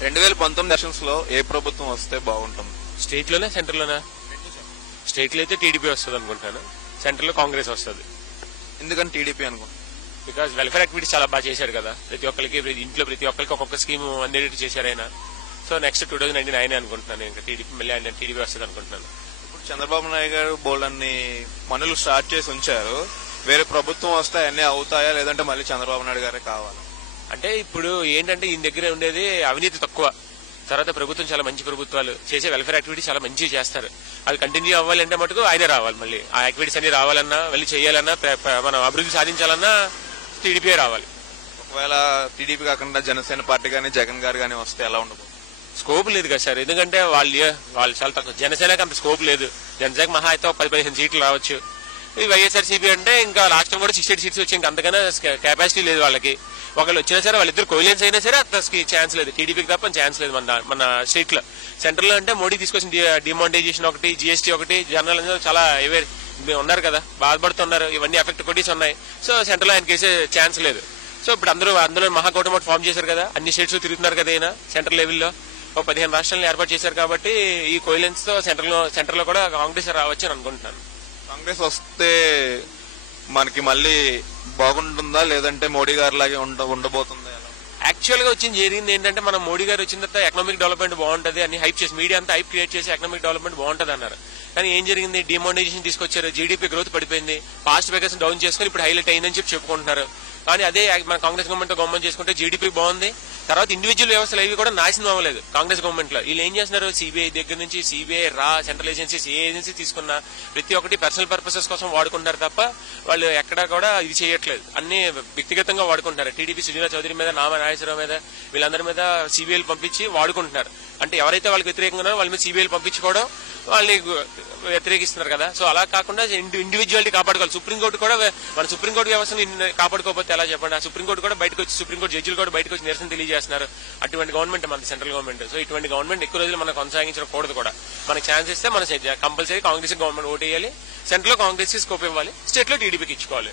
రెండు వేల పంతొమ్మిది ఎలక్షన్స్లో ఏ ప్రభుత్వం వస్తే బాగుంటుంది? స్టేట్ లోనా సెంటర్ లోనా స్టేట్లో అయితే టీడీపీ వస్తుంది అనుకుంటాను. సెంటర్లో కాంగ్రెస్ వస్తుంది. ఎందుకని టీడీపీ అనుకుంటున్నాను బికాస్ వెల్ఫేర్ యాక్టివిటీస్ చాలా బాగా చేశారు కదా. ప్రతి ఒక్కరికి ఇంట్లో ప్రతి ఒక్కరికి ఒక్కొక్క స్కీమ్ అందేటట్టు చేశారు ఆయన. So next two thousand nineteen ఆయన అనుకుంటున్నాను ఇంకా. టీడీపీ మళ్ళీ ఆయన టీడీపీ వస్తుంది అనుకుంటున్నాను. ఇప్పుడు చంద్రబాబు నాయుడు గారు బోల్డ్ అన్ని పనులు స్టార్ట్ చేసి ఉంచారు. వేరే ప్రభుత్వం వస్తే అన్నీ అవుతాయా? లేదంటే మళ్ళీ చంద్రబాబు నాయుడు గారే కావాలి? అంటే ఇప్పుడు ఏంటంటే ఈయన దగ్గర ఉండేది అవినీతి తక్కువ. తర్వాత ప్రభుత్వం చాలా మంచి ప్రభుత్వాలు చేసే వెల్ఫేర్ యాక్టివిటీ చాలా మంచిగా చేస్తారు. అది కంటిన్యూ అవ్వాలంటే మటుకు ఆయనే రావాలి మళ్ళీ. ఆ యాక్టివిటీస్ అన్ని రావాలన్నా మళ్ళీ చేయాలన్నా మనం అభివృద్ధి సాధించాలన్నా టీడీపీ రావాలి. ఒకవేళ టీడీపీ కాకుండా జనసేన పార్టీ కానీ జగన్ గారు కానీ వస్తే ఎలా ఉండబోతుంది స్కోప్ లేదు కదా సార్. ఎందుకంటే వాళ్ళు వాళ్ళు చాలా తక్కువ. జనసేనకి అంత స్కోప్ లేదు. జనసేన మహా అయితే పది పదిహేను సీట్లు రావచ్చు. వైఎస్ఆర్సీపీ అంటే ఇంకా లాస్ట్ టైం కూడా సిక్స్ ఎయిట్ సీట్స్ వచ్చి ఇంకా అంతకన్నా కెపాసిటీ లేదు వాళ్ళకి. ఒకళ్ళు వచ్చినా సరే వాళ్ళిద్దరు కోయిలెన్స్ అయినా సరే అతనికి ఛాన్స్ లేదు. టీడీపీకి తప్ప ఛాన్స్ లేదు మన మన స్టేట్లో. సెంట్రల్లో అంటే మోడీ తీసుకొచ్చిన డిమానిటైజేషన్ ఒకటి జీఎస్టీ ఒకటి జనరల్ అందరూ చాలా ఇవే ఉన్నారు కదా బాధపడుతున్నారు. ఇవన్నీ ఎఫెక్ట్ కొట్టేసి ఉన్నాయి. సో సెంట్రల్ ఆయనకి వేసే ఛాన్స్ లేదు. సో ఇప్పుడు అందరూ అందులో మహాకూటమి ఫామ్ చేశారు కదా అన్ని స్టేట్స్ తిరుగుతున్నారు కదా ఈయన సెంట్రల్ లెవెల్లో ఒక పదిహేను రాష్ట్రాలను ఏర్పాటు చేశారు కాబట్టి ఈ కోయిలెన్స్తో సెంట్రల్లో సెంటర్లో కూడా కాంగ్రెస్ రావచ్చు అని అనుకుంటున్నాను. కాంగ్రెస్ వస్తే మనకి మళ్ళీ బాగుంటుందా? లేదంటే మోడీ గారి లాగే ఉండ ఉండబోతుందా యాక్చువల్గా వచ్చింది జరిగింది ఏంటంటే మనం మోడీ గారు వచ్చిన తర్వాత ఎకనామిక్ డెవలప్మెంట్ బాగుంటది అని హైప్ చేసి మీడియా అంతా హైప్ క్రియేట్ చేసి ఎకనామిక్ డెవలప్మెంట్ బాగుంటది అన్నారు. కానీ ఏం జరిగింది? డిమానిటైజేషన్ తీసుకొచ్చారు. జీడీపీ గ్రోత్ పడిపోయింది. పాస్ట్ వేగస్ డౌన్ చేసుకుని ఇప్పుడు హైలైట్ అయిందని చెప్పి చెప్పుకుంటున్నారు. కానీ అదే మన కాంగ్రెస్ గవర్నమెంట్ గవర్నమెంట్ చేసుకుంటే జీడీపీ బాగుంది. తర్వాత ఇండివిజువల్ వ్యవస్థలు అవి కూడా నాశనం అవ్వలేదు కాంగ్రెస్ గవర్నమెంట్లో. వీళ్ళు ఏం చేస్తున్నారు? సిబిఐ దగ్గర నుంచి సిబిఐ రా సెంట్రల్ ఏజెన్సీస్ ఏ ఏజెన్సీ తీసుకున్నా ప్రతి ఒక్కటి పర్సనల్ పర్పసెస్ కోసం వాడుకుంటారు తప్ప వాళ్ళు ఎక్కడా కూడా ఇది చేయట్లేదు. అన్ని వ్యక్తిగతంగా వాడుకుంటున్నారు. టీడీపీ సుజనా చౌదరి మీద నామ నాగేశ్వరరావు మీద వీళ్ళందరి మీద సిబిఐలు పంపించి వాడుకుంటున్నారు. అంటే ఎవరైతే వాళ్ళకి వ్యతిరేకంగా వాళ్ళ మీద సిబిఐలు పంపించుకోవడం వాళ్ళని వ్యతిరేకిస్తున్నారు కదా. సో అలా కాకుండా ఇండివిజువాలిటీ కాపాడుకోవాలి. సుప్రీంకోర్టు కూడా మన సుప్రీంకోర్టు వ్యవస్థను కాపాడుకోకపోతే ఎలా చెప్పండి? ఆ సుప్రీంకోర్టు కూడా బయటకు వచ్చి సుప్రీంకోర్టు జడ్జిలు కూడా బయటకు వచ్చి నిరసన తెలియజేస్తున్నారు. అటువంటి గవర్నమెంట్ మన సెంట్రల్ గవర్నమెంట్ సో ఇటువంటి గవర్నమెంట్ ఎక్కువ రోజులు మనం కొనసాగించకూడదు కూడా. మనకి ఛాన్స్ ఇస్తే మన కంపల్సరీ కాంగ్రెస్ గవర్నమెంట్ ఓటు వేయాలి. సెంట్రల్లో కాంగ్రెస్ స్కోప్ ఇవ్వాలి. స్టేట్లో టీడీపీకి ఇచ్చుకోవాలి.